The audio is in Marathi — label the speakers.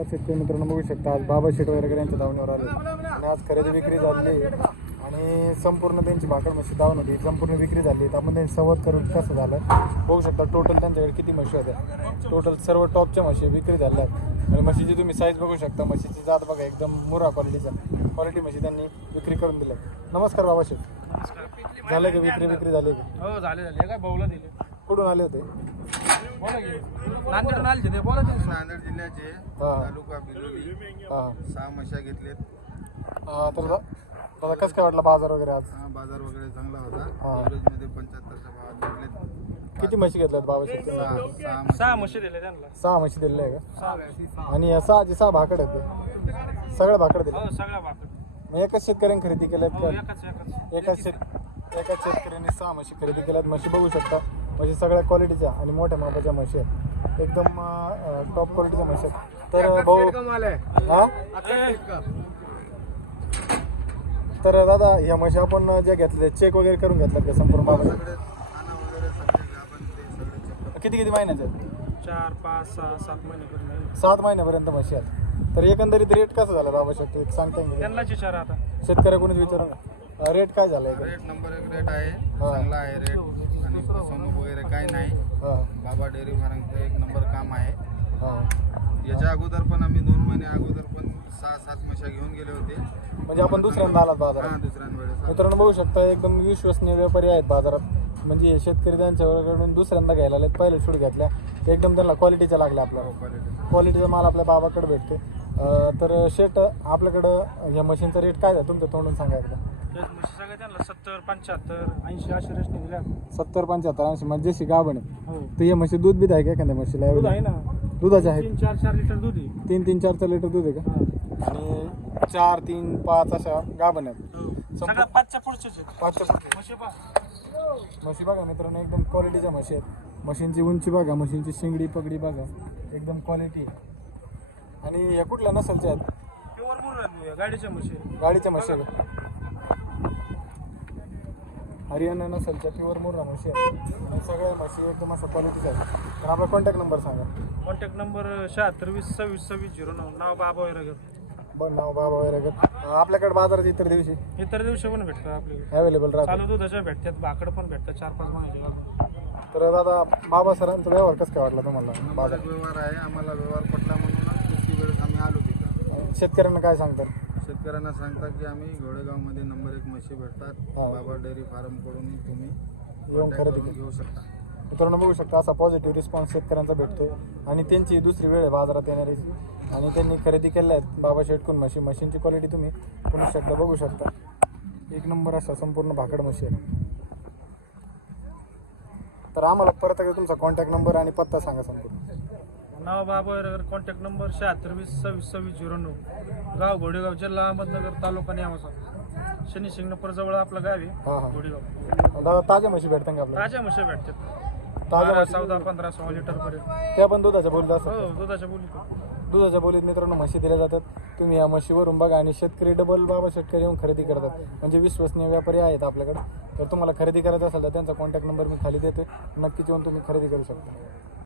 Speaker 1: शेतकरी मित्रांनो बघू शकता आज बाबा शेट वगैरे यांच्या दावणीवर आले आणि आज खरेदी विक्री झाली आणि संपूर्ण त्यांची भाकड म्हशी दावण होती, संपूर्ण विक्री झाली. तर आपण त्यांनी संवाद करून कसं झालं बघू शकता. टोटल त्यांच्याकडे किती म्हशी होत्या, टोटल सर्व टॉपच्या म्हशी विक्री झाल्या आणि म्हशीची तुम्ही साईज बघू शकता. म्हशीची जात बघा एकदम मुरा क्वालिटी म्हशी त्यांनी विक्री करून दिल्या. नमस्कार बाबा शेट, झालं का विक्री झाली का?
Speaker 2: हो झाले काय भाऊला दिले.
Speaker 1: कुठून आले होते?
Speaker 2: नांदेडून आले ते बोला ते.
Speaker 3: नांदेड जिल्ह्याचे तालुका बिलोली 6 म्हशा घेतलेत.
Speaker 1: तर दादा कसं काय वाटलं बाजार वगैरे आज?
Speaker 3: बाजार वगैरे चांगला होता. ॲव्हरेजमध्ये 75च्या भावात घेतलेत.
Speaker 1: किती म्हशी घेतल्यात बाबा शेट?
Speaker 2: 6 म्हशी दिले त्यांना.
Speaker 1: 6 म्हशी दिलेल्या आहे का? आणि या 6 भाकड आहेत ते सगळ्या भाकड दिले?
Speaker 2: हो सगळ्या भाकड.
Speaker 1: मग एकाच शेतकऱ्यांनी खरेदी केल्यात
Speaker 2: हो
Speaker 1: का?
Speaker 2: एकच
Speaker 1: एकाच शेतकऱ्यांनी 6 म्हशी खरेदी केल्यात. म्हशी बघू शकता, म्हशी सगळ्या क्वालिटीच्या आणि मोठ्या मापाच्या म्हशी आहेत, एकदम टॉप क्वालिटीच्या म्हशी आहेत. तर भाऊ हा तर दादा ह्या म्हशी आपण ज्या घेतल्या चेक वगैरे करून घेतल्यात का संपूर्ण बाबा?
Speaker 3: सगळे खाना वगैरे सगळे गाभण ते सगळे चेक.
Speaker 1: किती महिन्याचे आहेत?
Speaker 2: 4, 5, 6, 7 महिने
Speaker 1: 7 महिन्यापर्यंत म्हशी आहेत. तर एकंदरीत रेट कसं झालं बाबा शेट सांगता येईल?
Speaker 2: त्यांनाच विचारा आता.
Speaker 1: शेतकऱ्याकडूनच विचारू ना, रेट काय झालं आहे?
Speaker 3: रेट नंबर 1 रेट आहे, चांगला आहे रेट आणि फसवणूक वगैरे काही नाही. बाबा डेअरी फार्मचं 1 नंबर काम आहे. याच्या अगोदर पण आम्ही 2 महिने अगोदर पण 6-7 म्हशा घेऊन गेले होते.
Speaker 1: म्हणजे आपण दुसऱ्यांदा आलात बाजारात?
Speaker 3: दुसऱ्या वेळेस.
Speaker 1: मित्रांनो बघू शकता एकदम विश्वसनीय व्यापारी आहेत बाजारात. म्हणजे शेतकरी त्यांच्याकडून दुसऱ्यांदा घ्यायला आलेत, पहिले शूट घेतल्या एकदम त्यांना क्वालिटीच्या लागल्या. आपल्याला क्वालिटीचा माल आपल्या बाबाकडे भेटते. तर शेट आपल्याकडं या मशीनचा रेट काय आहे तुमचं तोंडून सांगायचं?
Speaker 2: म्हशी सगळ्या त्यांना 70, 75, 80 अशी रेट निघाल्या.
Speaker 1: 70, 75, 80 म्हणजे जशी गाभण आहे.
Speaker 2: हो
Speaker 1: तर या म्हशी दूध बीत आहे का एखाद्या म्हशीला?
Speaker 2: दूध आहे ना,
Speaker 1: दुधाचे आहे
Speaker 2: 3-4 लिटर दूध आहे.
Speaker 1: 3-4 लिटर दूध आहे का? आणि 4, 3, 5 अशा गाभण आहेत.
Speaker 2: सगळ्या 5च्या पुढच्याच आहेत.
Speaker 1: 5च्या पुढचे
Speaker 2: म्हशी पहा.
Speaker 1: म्हशी बघा मित्रांनो, एकदम क्वालिटीच्या म्हशी आहेत. म्हशींची उंची बघा, म्हशींची शिंगडी पगडी बघा, एकदम क्वालिटी. आणि या कुठल्या नसलच्या आहेत?
Speaker 2: प्युअर मुर्रा गाडीच्या म्हशी.
Speaker 1: गाडीच्या म्हशी आहेत, हरियाणा नसलच्या प्युअर मुर्रा म्हशी आहेत. आणि सगळ्या म्हशी एकदम अशा क्वालिटीच्या आहेत. तर आपला कॉन्टॅक्ट नंबर सांगा.
Speaker 2: Contact number 76 20 26 2609. नाव बाबा वगैरे.
Speaker 1: बरं, नाव बाबा वगैरे आपल्याकडे बाजारात इतर दिवशी
Speaker 2: इतर दिवशी पण भेटतात आपल्याकडे.
Speaker 1: अवेलेबल राहतात.
Speaker 2: चालू दुधाच्या भेटतात, भाकड पण भेटतात 4-5 महिन्याचे.
Speaker 1: तर दादा बाबा सरांचा व्यवहार कसं काय वाटला तुम्हाला?
Speaker 3: नंबर 1 व्यवहार आहे. आम्हाला व्यवहार पटला म्हणूनच दुसरी वेळेस आम्ही आलो तिथं.
Speaker 1: शेतकऱ्यांना काय सांगतात?
Speaker 3: शेतकऱ्यांना सांगतात की आम्ही घोडेगावमध्ये नंबर 1 म्हशी भेटतात. बाबा डेअरी फार्मकडून तुम्ही
Speaker 1: येऊन खरेदी
Speaker 3: घेऊ शकता.
Speaker 1: मित्रांनो बघू शकता असा पॉझिटिव्ह रिस्पॉन्स शेतकऱ्यांचा भेटतो आणि त्यांची दुसरी वेळ आहे बाजारात येणारी आणि त्यांनी खरेदी केल्या आहेत बाबा शेटकून मशीनची क्वालिटी तुम्ही पुन्हा शकता बघू शकता. 1 नंबर अशा संपूर्ण भाकड म्हशी आहे. तर आम्हाला परत एकदा तुमचा कॉन्टॅक्ट नंबर आणि पत्ता सांगा संपूर्ण.
Speaker 2: नाव बाबा वगैरे. Contact number 76 20 26 2609. गाव घोडेगाव, जिल्हा अहमदनगर, तालुका नेवासा, शनी शिंगणापूर जवळ आपलं गाव आहे घोडेगाव.
Speaker 1: दादा ताज्या म्हशी भेटतात का आपल्याला?
Speaker 2: ताज्या म्हशी भेटतात.
Speaker 1: ताज्या
Speaker 2: 14, 15, 16 लिटर पर्यंत.
Speaker 1: त्या पण दुधाच्या बोलीत असतात?
Speaker 2: हो दुधाच्या बोलीत.
Speaker 1: दुधाच्या बोलीत मित्रांनो म्हशी दिल्या जातात. तुम्ही या म्हशीवरून बघा आणि शेतकरी डबल बाबा शेतकरी येऊन खरेदी करतात. म्हणजे विश्वसनीय व्यापारी आहेत आपल्याकडे. तर तुम्हाला खरेदी करायचं असेल तर त्यांचा कॉन्टॅक्ट नंबर मी खाली देते, नक्कीच येऊन तुम्ही खरेदी करू शकता.